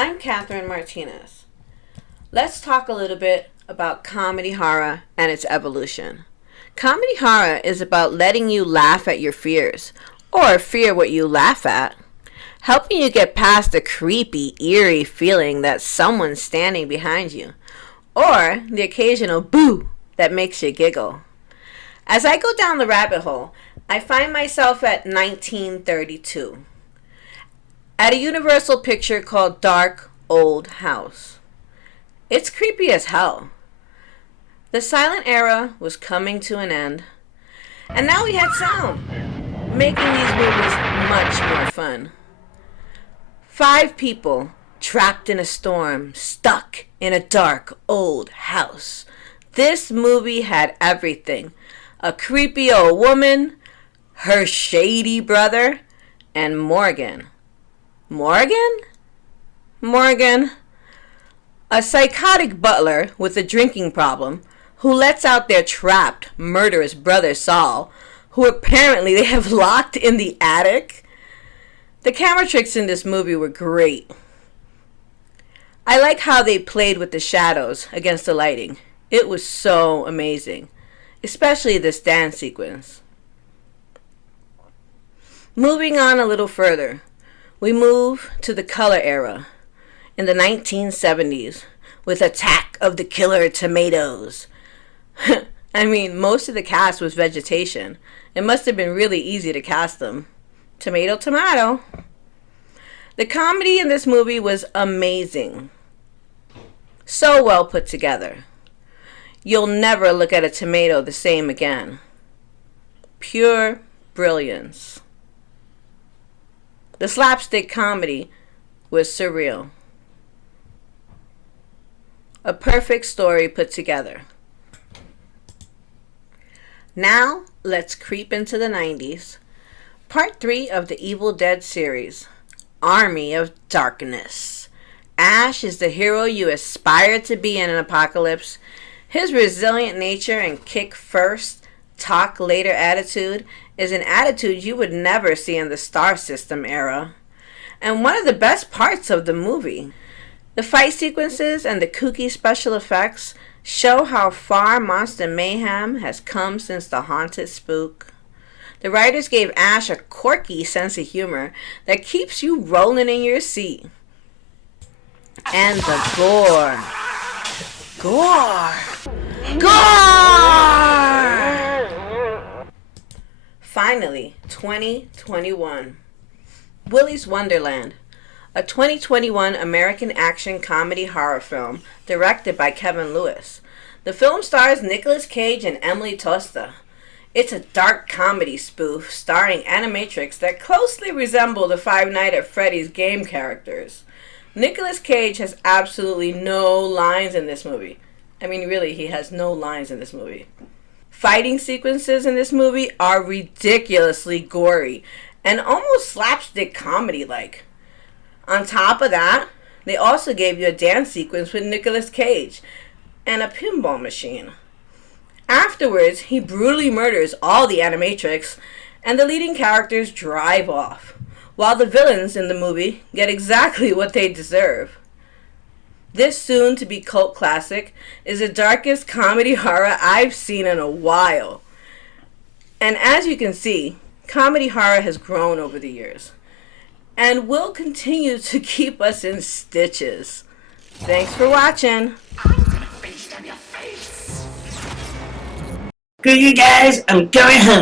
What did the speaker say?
I'm Catherine Martinez. Let's talk a little bit about comedy horror and its evolution. Comedy horror is about letting you laugh at your fears, or fear what you laugh at, helping you get past the creepy, eerie feeling that someone's standing behind you, or the occasional boo that makes you giggle. As I go down the rabbit hole, I find myself at 1932, at a Universal picture called Dark Old House. It's creepy as hell. The silent era was coming to an end, and now we had sound, making these movies much more fun. 5 people trapped in a storm, stuck in a dark old house. This movie had everything. A creepy old woman, her shady brother, and Morgan. Morgan, a psychotic butler with a drinking problem who lets out their trapped, murderous brother Saul, who apparently they have locked in the attic. The camera tricks in this movie were great. I like how they played with the shadows against the lighting. It was so amazing, especially this dance sequence. Moving on a little further, we move to the color era in the 1970s with Attack of the Killer Tomatoes. I mean, most of the cast was vegetation. It must have been really easy to cast them. Tomato, tomato. The comedy in this movie was amazing. So well put together. You'll never look at a tomato the same again. Pure brilliance. The slapstick comedy was surreal. A perfect story put together. Now, let's creep into the 90s. Part 3 of the Evil Dead series, Army of Darkness. Ash is the hero you aspire to be in an apocalypse. His resilient nature and kick first, talk later attitude is an attitude you would never see in the Star System era. And one of the best parts of the movie. The fight sequences and the kooky special effects show how far Monster Mayhem has come since the Haunted Spook. The writers gave Ash a quirky sense of humor that keeps you rolling in your seat. And the gore. Finally, 2021. Willy's Wonderland, a 2021 American action comedy horror film directed by Kevin Lewis. The film stars Nicolas Cage and Emily Tosta. It's a dark comedy spoof starring animatrix that closely resemble the Five Nights at Freddy's game characters. Nicolas Cage has absolutely no lines in this movie. I mean, really, he has no lines in this movie. Fighting sequences in this movie are ridiculously gory and almost slapstick comedy-like. On top of that, they also gave you a dance sequence with Nicolas Cage and a pinball machine. Afterwards, he brutally murders all the animatrix and the leading characters drive off, while the villains in the movie get exactly what they deserve. This soon-to-be cult classic is the darkest comedy horror I've seen in a while. And as you can see, comedy horror has grown over the years and will continue to keep us in stitches. Thanks for watching. I'm gonna face them your face. Good, you guys, I'm going home.